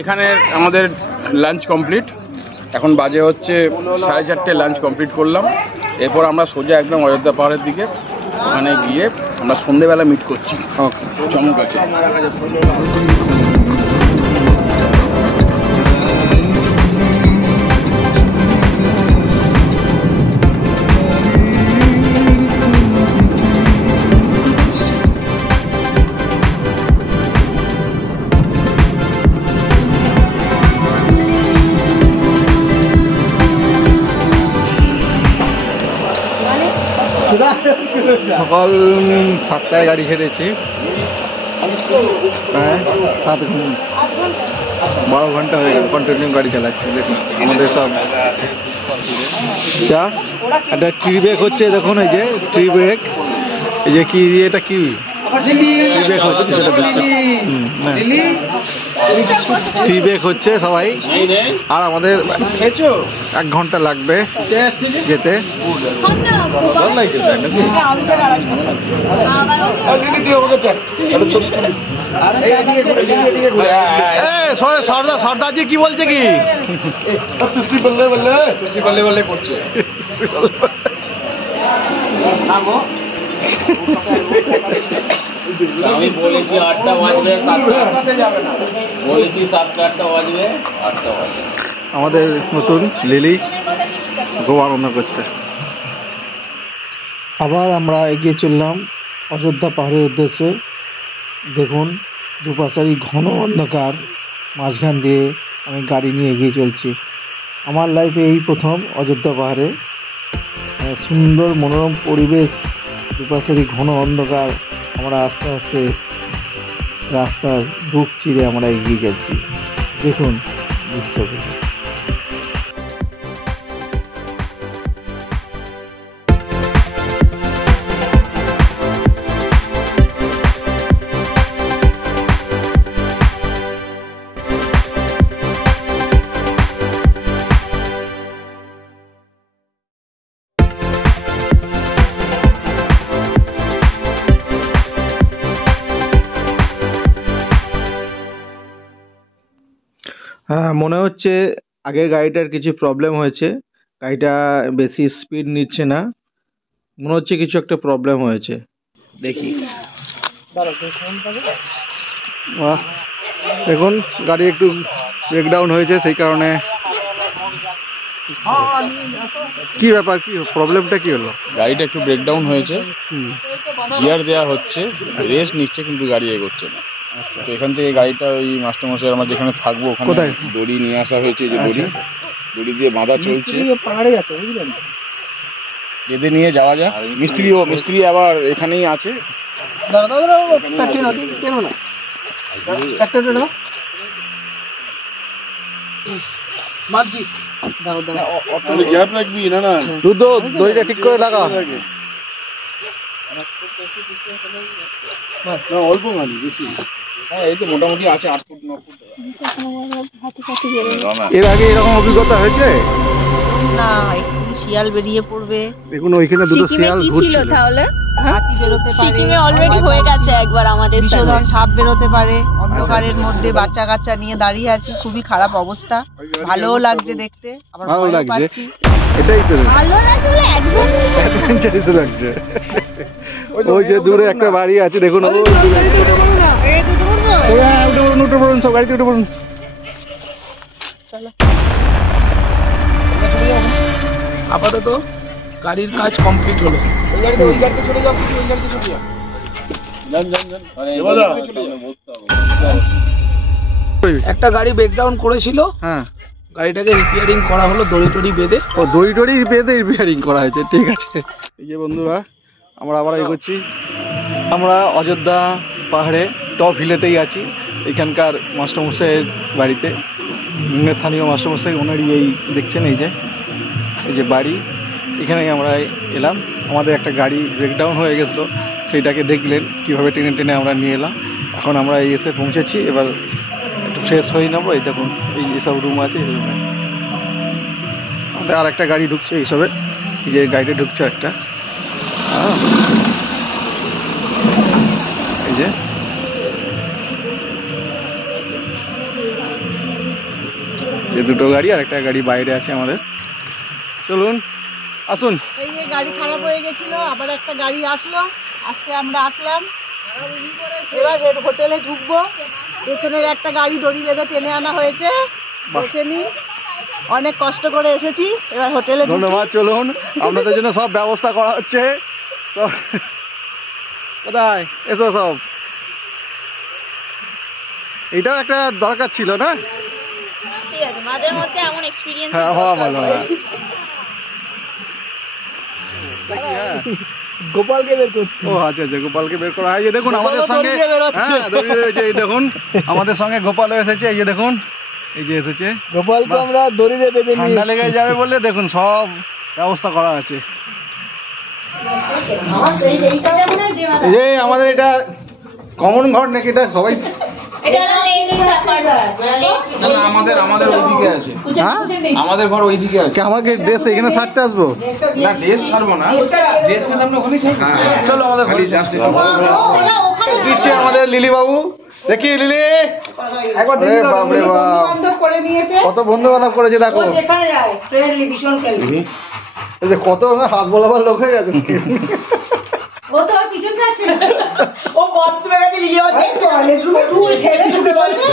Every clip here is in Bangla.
এখানে আমাদের লাঞ্চ কমপ্লিট। এখন বাজে হচ্ছে 4:30, লাঞ্চ কমপ্লিট করলাম। এরপর আমরা সোজা একদম অযোধ্যা পাহাড়ের দিকে, ওখানে গিয়ে আমরা সন্ধেবেলা মিট করছি চমক আছে। সকাল 7টায় গাড়ি ছেড়েছি, প্রায় 12 ঘন্টা হয়ে গেল কন্টিনিউ গাড়ি চালাচ্ছি। দেখুন আমাদের সব চা, একটা ট্রি ব্রেক হচ্ছে, দেখুন এই যে ট্রি ব্রেক, এই যে কি এটা কি ট্রি ব্রেক হচ্ছে, ট্রি ব্রেক হচ্ছে সবাই। আর আমাদের 1 ঘন্টা লাগবে যেতে। সর্দারজি কি বলছে কি বললে করছে। আমি বলেছি 8টা বাজবে, 7টা যাবে না, বলেছি 7টা 8টা বাজবে, 8টা বাজবে। আমাদের নতুন লিলি খুব আনন্দ করছে। আবার আমরা এগিয়ে চললাম অযোধ্যা পাহাড়ের উদ্দেশ্যে। দেখুন দুপাশারই ঘন অন্ধকার, মাঝখান দিয়ে আমি গাড়ি নিয়ে এগিয়ে চলছি। আমার লাইফে এই প্রথম অযোধ্যা পাহাড়ে সুন্দর মনোরম পরিবেশ, দুপাশেরই ঘন অন্ধকার, আমরা আস্তে আস্তে রাস্তার বুক চিরে আমরা এগিয়ে যাচ্ছি। দেখুন দৃশ্যগুলো। হ্যাঁ, মনে হচ্ছে আগের গাড়িটার কিছু প্রবলেম হয়েছে, গাড়িটা বেশি স্পিড নিচ্ছে না, মনে হচ্ছে কিছু একটা প্রবলেম হয়েছে। দেখি, বাহ, দেখুন গাড়ি একটু ব্রেকডাউন হয়েছে, সেই কারণে। কি ব্যাপার, কি প্রবলেমটা কি হলো? গাড়িটা একটু ব্রেকডাউন হয়েছে, গিয়ার দেওয়া হচ্ছে, রেস্ট নিচ্ছে, কিন্তু গাড়ি এগোচ্ছে না। তো এখান থেকে গাড়িটা ওই মাস্টারমশাই আমরা যেখানে থাকবো ওখানে দড়ি নিয়ে আসা হয়েছে, যে দড়ি দিয়ে বাঁধা চলছে, বেঁধে নিয়ে যাওয়া যাক। মিস্ত্রি আবার এখানেই আছে। দড়িটা ঠিক করে লাগা। অল্প মানে বেশি, হ্যাঁ এই তো মোটামুটি আছে 8 ফুট 9 ফুট। এর আগে এরকম অভিজ্ঞতা হয়েছে না? শিয়াল বেরিয়ে পড়বে। দেখুন ওইখানে দুটো শিয়াল ঘুরছিল। তাহলে হাতি বেরোতে পারে, সিকিমে অলরেডি হয়ে গেছে একবার আমাদের সাথে। সাপ বেরোতে পারে, অন্ধকারের মধ্যে বাচ্চা কাচ্চা নিয়ে দাঁড়িয়ে আছি, খুবই খারাপ অবস্থা। ভালোও লাগছে দেখতে, আবার ভালো ভয়ও লাগছে, পাচ্ছি। এটাই তো ভালো লাগছে, অ্যাডভেঞ্চারাস লাগছে। ওই যে দূরে একটা বাড়ি আছে, দেখুন ওই উঠে পড়ুন, সব গাড়িতে উঠে পড়ুন। আপাতত গাড়ির কাজ কমপ্লিট হলো। একটা গাড়ি ব্রেকডাউন করেছিল, হ্যাঁ, গাড়িটাকে রিপেয়ারিং করা হলো, দড়ি টড়ি বেঁধে। ও দড়ি টড়ি বেঁধে রিপেয়ারিং করা হয়েছে, ঠিক আছে। এই যে বন্ধুরা, আমরা আবার এগোচ্ছি। আমরা অযোধ্যা পাহাড়ে টপ হিলেতেই আছি, এখানকার মাস্টারমশাইয়ের বাড়িতে। স্থানীয় মাস্টারমশাই, ওনারই এই দেখছেন, এই যে বাড়ি, এখানেই আমরা এলাম। আমাদের একটা গাড়ি ব্রেকডাউন হয়ে গেছিলো, সেইটাকে দেখলেন কীভাবে টেনে টেনে আমরা নিয়ে এলাম। এখন আমরা এই এসে পৌঁছেছি, এবার একটু ফ্রেশ হয়ে নেবো। এই দেখুন এই যেসব রুম আছে, এই রুমে আমাদের আর একটা গাড়ি ঢুকছে এইসবে, এই যে গাড়িটা ঢুকছে একটা, এই যে দুটো গাড়ি আর একটা গাড়ি বাইরে আছে আমাদের। চলুন আসুন। এই যে গাড়ি খারাপ হয়ে গেছিল, আবার একটা গাড়ি আসলো, আজকে আমরা আসলাম। এবার হোটেলে ঢুকবো। পেছনের একটা গাড়ি দড়ি বেঁধে টেনে আনা হয়েছে, দেখে নিন। অনেক কষ্ট করে এসেছি, এবার হোটেলে ঢুকি। ধন্যবাদ। চলুন, আপনাদের জন্য সব ব্যবস্থা করা হচ্ছে। কোথায় এসো সব, এটাও একটা দরকার ছিল না? ঠিক আছে, মাঝের মধ্যে এমন এক্সপেরিয়েন্স হ্যাঁ হওয়া ভালো। গোপালকে বের করছি। ও আচ্ছা আচ্ছা, গোপালকে বের করা হয়। এই যে দেখুন আমাদের সঙ্গে, হ্যাঁ দড়ি রয়েছে। এই দেখুন আমাদের সঙ্গে গোপাল এসেছে। এই যে দেখুন, এই যে এসেছে গোপালকে আমরা দড়ি দিয়ে বেঁধে ঠান্ডা লেগে যাবে বলে দেখুন সব ব্যবস্থা করা আছে। এই যে আমাদের এটা কমন ঘর নাকি এটা সবাই? না আমাদের ওইদিকে আছে। হ্যাঁ আমাদের ঘর ওইদিকে আছে। আমাকে ড্রেস এখানে ছাড়তে আসবো? না ড্রেস ছাড়বো না, ড্রেস পেতে আমরা ওখানেই ছাড়বো। হ্যাঁ চলো আমাদের ঘরে জাস্ট দিচ্ছে আমাদের লিলি বাবু। দেখি লিলি, বাপরে বাপ কত বন্ধু বান্ধব করেছে দেখো। এই যে কত হাত বলাবার লোক হয়ে গেছে। ও তো আর পিছন যাচ্ছে না, ও বাথরুমে গেছে, লিলি হচ্ছে টয়লেট রুমে ঢুকে ঠেলে ঢুকে পড়বে।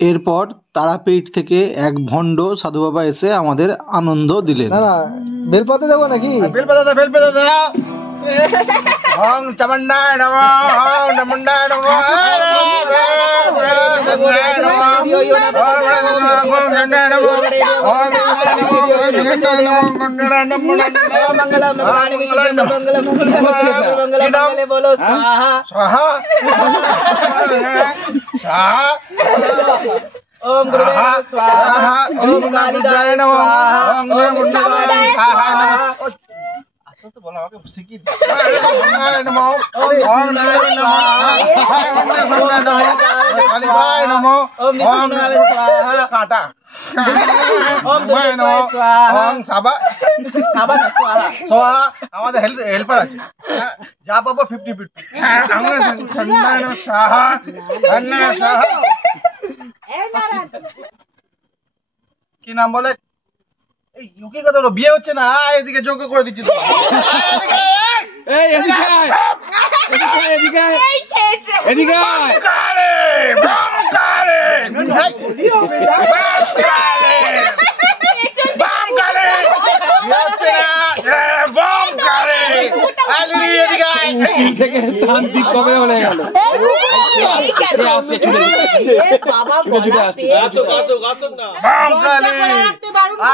এরপর তারাপীঠ থেকে এক ভণ্ড সাধু বাবা এসে আমাদের আনন্দ দিলেন। না বেলপাতা দেবো নাকি? বেলপাতা দাও। ওম চামুণ্ডায় নমঃ, ওম চামুণ্ডায় নমঃ, বলো স্বাহা স্বাহা স্বাহা। ওম গুরুদেব স্বাহা, ওম কালিদায় নমঃ, ওম গুরুদেব স্বাহা নমঃ। তো বলো আমাকে শিখিয়ে দাও। নমঃ, ওম কালিদায় নমঃ, ওম স্বাহা কাটা। ওম নমঃ স্বাহা, ওম সাবা সাবা স্বাহা স্বাহা। আমাদের হেল্পার আছে, যা পাবো 50-50। আমরা সন্ন্যায় স্বাহা সন্ন্যায় স্বাহা। কি নাম বলে? এই ইউকি কথা বলো, বিয়ে হচ্ছে না। এদিকে যোগ্য করে দিচ্ছি। এই এদিকে আয়, এদিকে এদিকে এদিকে আয়। থেকে তান্ত্রিক কবে হয়ে গেল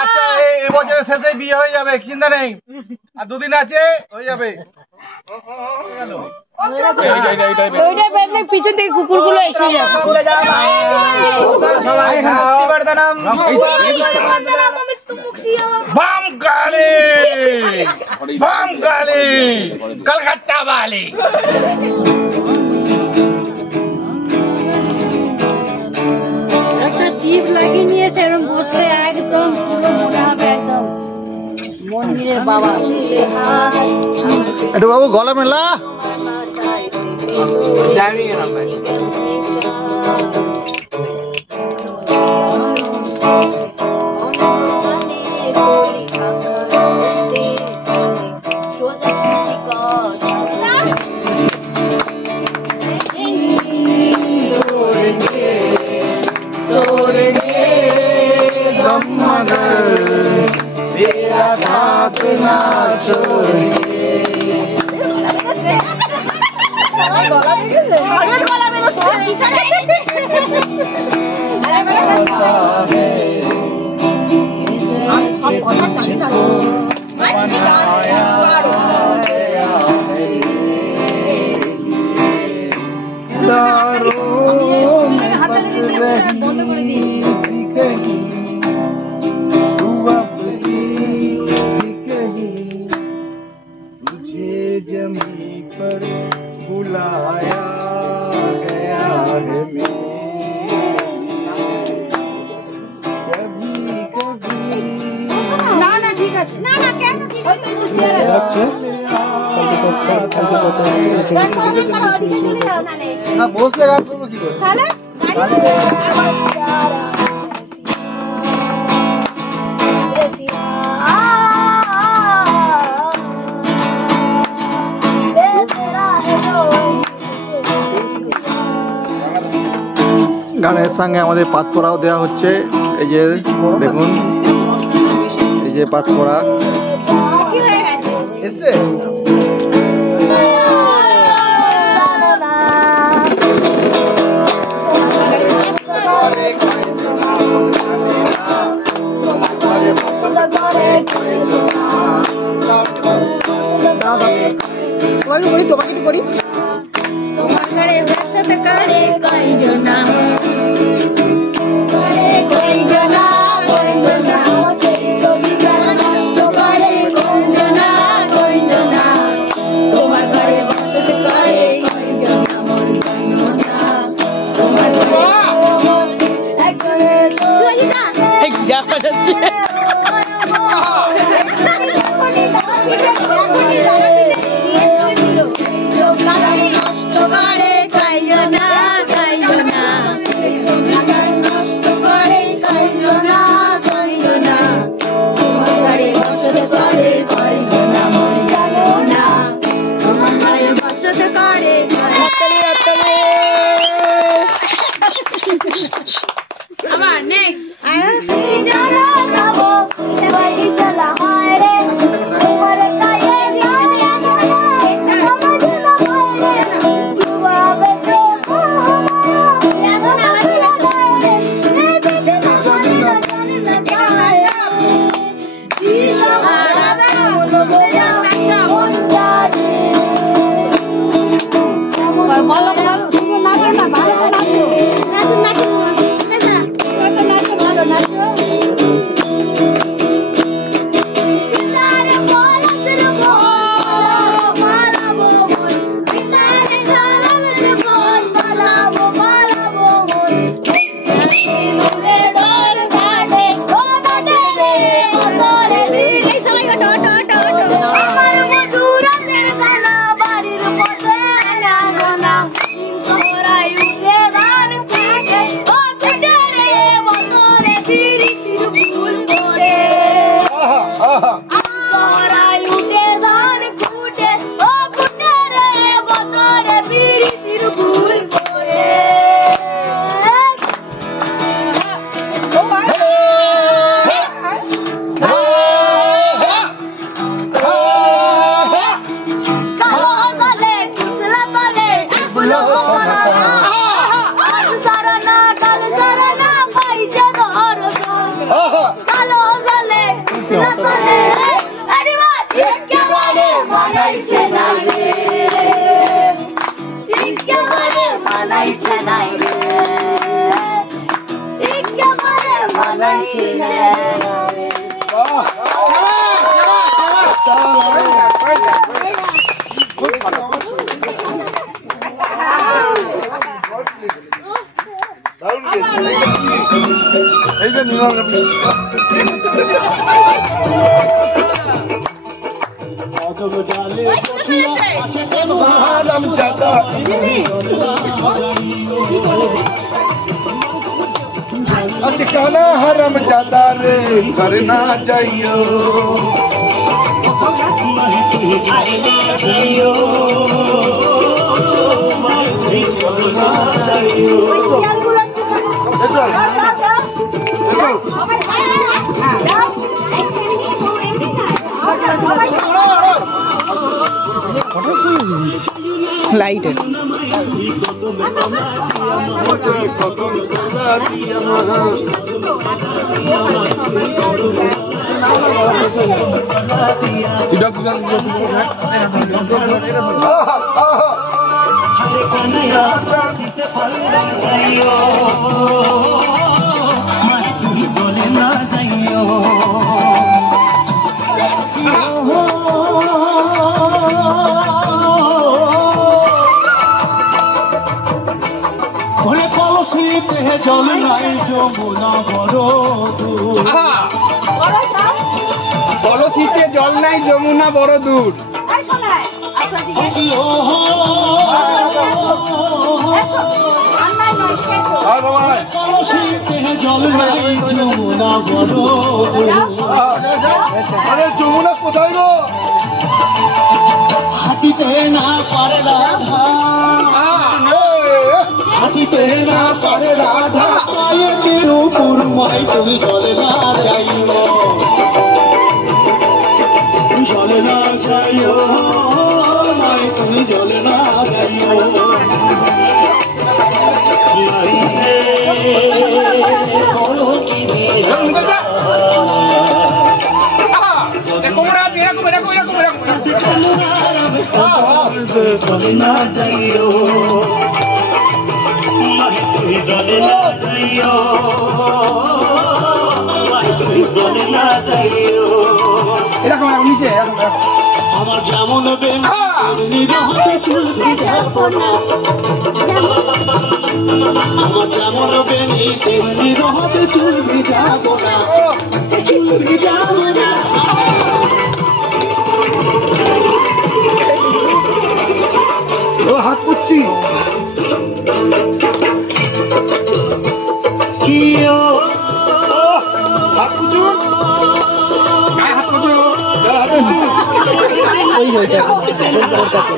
আচ্ছা এই বছরের শেষে বিয়ে হয়ে যাবে, চিন্তা নেই, আর দুদিন আছে হয়ে যাবে। পিছন থেকে কুকুরগুলো এসে যাচ্ছে। কলকাতা বালি একটা টিপ লাগিয়ে নিয়ে সেরকম বসলে একদম পুরো মনে হবে একদম মন্দিরের বাবা। একটু বাবু গলা মেলা জানি না ভাই। বন্ধ করে দিয়েছি। না না ঠিক আছে, না না কেন ঠিক আছে, বসে গান করবো কি করে? গানের সঙ্গে আমাদের পাতপড়াও দেওয়া হচ্ছে। এই যে দেখুন, এই যে পাতপড়া এসে তোমাকে একটু করি তোমার ঘরে বসত করে কয়জনা করে কয়জনা কয়জনা সেই ছবিটা নষ্ট করে কয়জনা কয়জনা তোমার ঘরে বসত করে কয়জনা মন জানোনা তোমার ঘরে একজনে সুরজিতা এই দেখা যাচ্ছে আমার নেক্সট এই যে নির্মল अच्छा खाना हरम जाता रे करना चाहिए লাইটের জল নাই যমুনা বড় কলসিতে জল নাই যমুনা বড় দূর। কলসিতে জল নাই যমুনা বড় আরে যমুনা কোথায় গো হাঁটিতে না পারে রাধা হাঁটিতে না পারে রাধা পায়ে তিরুপুর মাই তুমি চলে না যাইও চলে না যাইও মাই তুমি চলে না যাইও চলে না যাইও চলে না যাইও চলে না যাইও এরকম নিচে আমার যেমন বেনি রহতে চুল ভিজাবো না আমার যেমন বেনি তেমনি রহতে চুল ভিজাবো না চুল ভিজাবো না ও হাত পুচ্ছি হাত পুচুন হাত পুচুন ওই রইটা ওর কাছে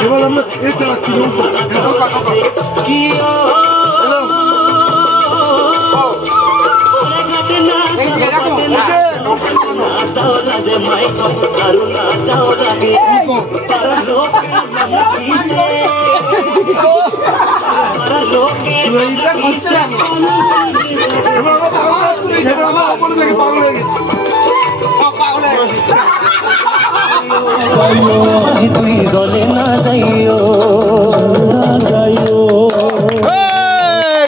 এবার আমরা এটা রাখছি তুই দলে না যাইও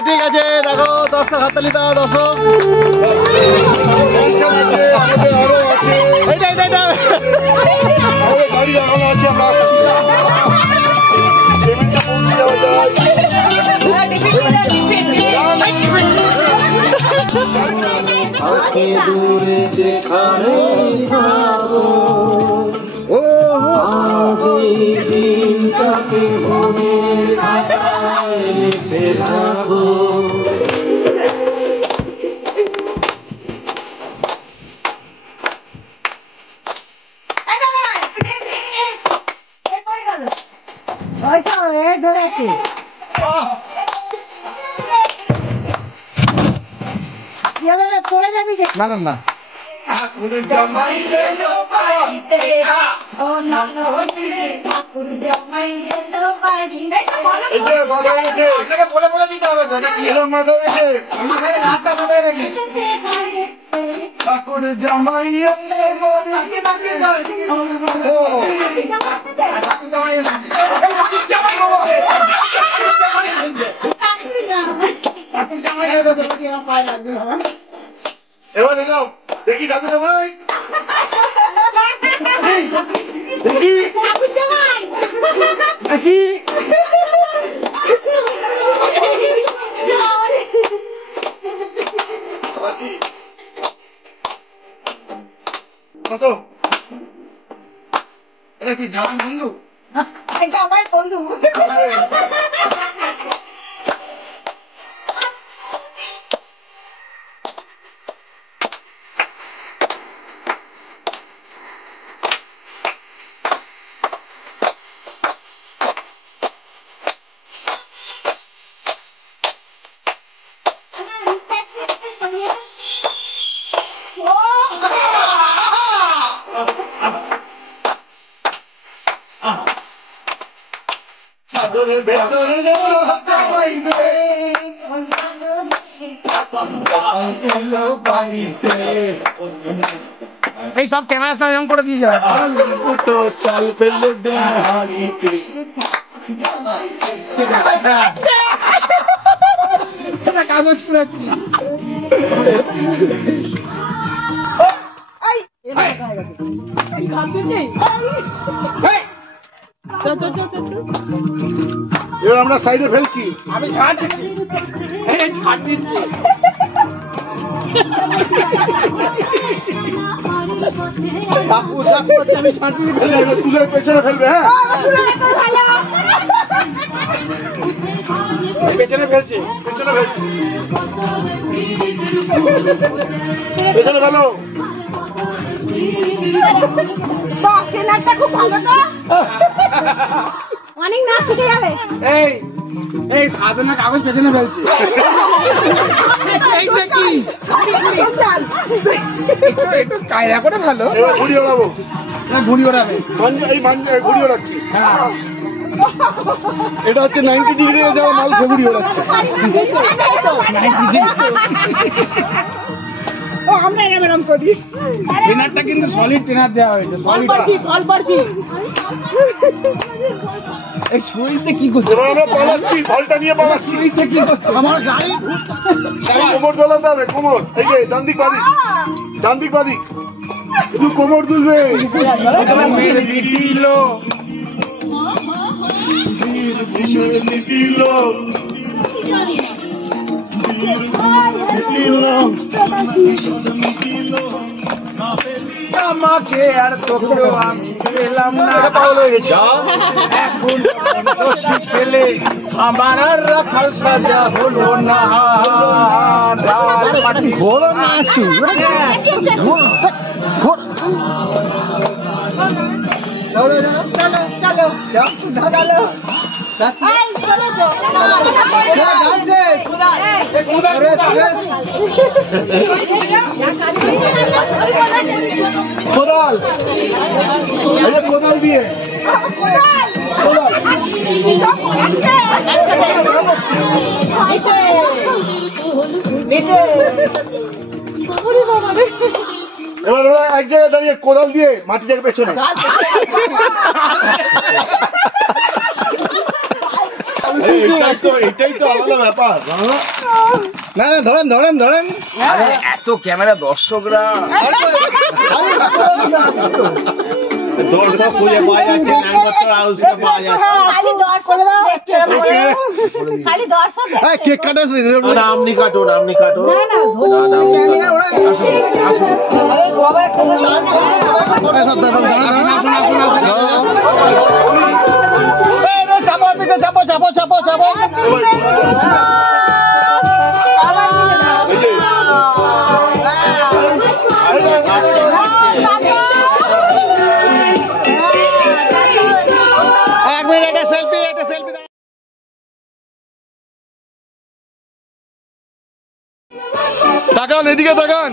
ঠিক আছে দেখো দর্শক হাততালি দাও দর্শক আরো আছে এইটা গাড়ি আরো আছে আমরা দূরে যেখানে যাবো ও আজ এই দিনটাকে মনে রেখে যাবো না না না বলে দিতে হবে তো নাকি? মাথা ঠাকুর জামাই এবার এলাম দেখি ঠাকুর জামাই দেখি দেখি কত এটা কি জামান বন্ধু এটা আমার বন্ধু চাদরের ভেতরে জামাইবে এলো বাড়িতে এই সব ক্যামেরার সঙ্গে এরকম করে দিয়ে যাবে তো চাল ফেলে দে হাড়িতে কাগজ পুরাচ্ছি এবার আমরা সাইডে ফেলছি আমি ছাড় দিচ্ছি ছাড় দিচ্ছি আপু আমি ছাঁটি ফেলে তুলে পেছনে ফেলবে হ্যাঁ পেছনে ফেলছি পেছনে ফেলছি পেছনে ফেলো বাহ কেনারটা খুব ভালো তো অনেক নাচ শিখে যাবে এই এই সাধনা কাগজ পেছনে ফেলছি এইটা কি একটু কায়দা করে ভালো এবার ঘুড়ি ওড়াবো ঘুড়ি ওড়াবে এই ঘুড়ি ওড়াচ্ছি এটা হচ্ছে 90 ডিগ্রি যারা মাল ঘুড়ি ওড়াচ্ছে ও আমরা এরকম করি ট্রেনারটা কিন্তু সলিড ট্রেনার দেওয়া হয়েছে সলিড ফল পড়ছি এই সুইতে কি করছে এবার আমরা পালাচ্ছি ফলটা নিয়ে পালাচ্ছি সুইতে কি করছে আমার গাড়ি কোমর দোলাতে হবে কোমর এই যে ডান দিক বাদিক ডান দিক বাদিক শুধু কোমর দুলবে দিল আমাকে আর তোকে আমি পেলাম না পাগল হয়ে গেছে এখন দোষী ছেলে আমার আর রাখাল সাজা হলো না ঘোড়া নাচু চলো চলো চলো কোদাল এই যে কোদাল দিয়ে কোদাল এবার ওরা এক জায়গায় দাঁড়িয়ে কোদাল দিয়ে মাটিটাকে পেছনে এটাই তো আলাদা ব্যাপার না না ধরেন ধরেন ধরেন এত ক্যামেরা দর্শকরা দরজা খুলে পাওয়া যাচ্ছে ন্যাংগত্তর হাউসে পাওয়া যাচ্ছে খালি দর্শক দেখছে খালি দর্শক হ্যাঁ কেক কাটা আপনি কাটুন আপনি কাটুন চাপো থেকে চাপো চাপো চাপো চাপো এক মিনিট একটা সেলফি তাকান এদিকে তাকান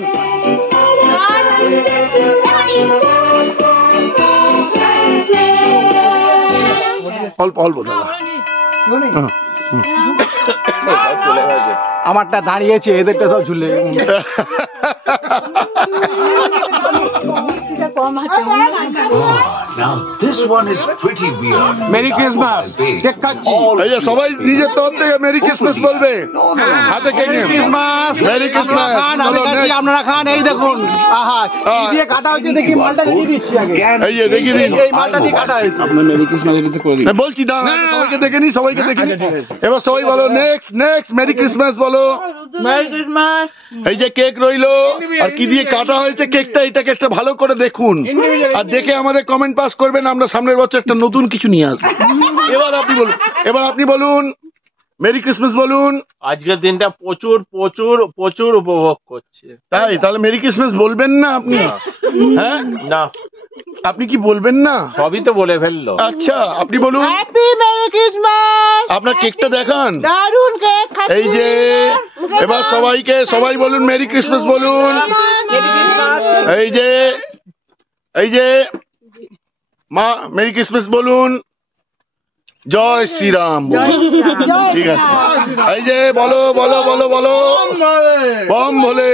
অল্প অল্প দাদা চলে গেছে। আমারটা দাঁড়িয়েছে, এদেরটা সব ঝুলে। Now this one is pretty weird. Merry Christmas, cake খাচ্ছি। এই যে সবাই নিজের তরফ থেকে মেরি ক্রিসমাস বলবে, হাতে কেক নিয়ে। Christmas, merry Christmas. খান, আমি খাচ্ছি, আপনারা খান। এই দেখুন, আহা কি দিয়ে কাটা হয়েছে দেখি, মালটা দেখিয়ে দিচ্ছি আগে। এই যে দেখিয়ে দিন, এই মালটা দিয়ে কাটা হয়েছে। আপনার মেরি ক্রিসমাস এটাতে করে দিন। বলছি না, সবাইকে দেখে নি, সবাইকে দেখে নি। এবার সবাই বলো নেক্সট নেক্সট মেরি ক্রিসমাস বলো। এই যে কেক রইলো, আর কি দিয়ে কাটা হয়েছে কেকটা, এটা কেকটা ভালো করে দেখুন, আর দেখে আমাদের কমেন্ট পাস করবেন। আমরা সামনের বছর একটা নতুন কিছু নিয়ে আসবো। এবার আপনি বলুন, এবার আপনি বলুন মেরি ক্রিসমাস বলুন। আজকের দিনটা প্রচুর প্রচুর প্রচুর উপভোগ করছে। তাই তাহলে মেরি ক্রিসমাস বলবেন না আপনি? হ্যাঁ না, আপনি কি বলবেন না? সবই তো বলে ফেললো। আচ্ছা আপনি বলুন, হ্যাপি মেরি ক্রিসমাস। আপনার কেকটা দেখান। দারুণ কেক খাচ্ছি। এই যে এবার সবাইকে, সবাই বলুন মেরি ক্রিসমাস বলুন। এই যে মা মেরি ক্রিসমাস বলুন, জয় শ্রীরাম বলুন। ঠিক আছে, এই যে বলো বলো বলো বলো, বম ভোলে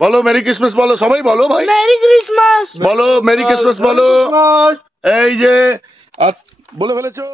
বলো, মেরি ক্রিসমাস বলো, সবাই বলো ভাই, মেরি ক্রিসমাস। বলো মেরি ক্রিসমাস বলো। এই যে বলে ফেলেছো।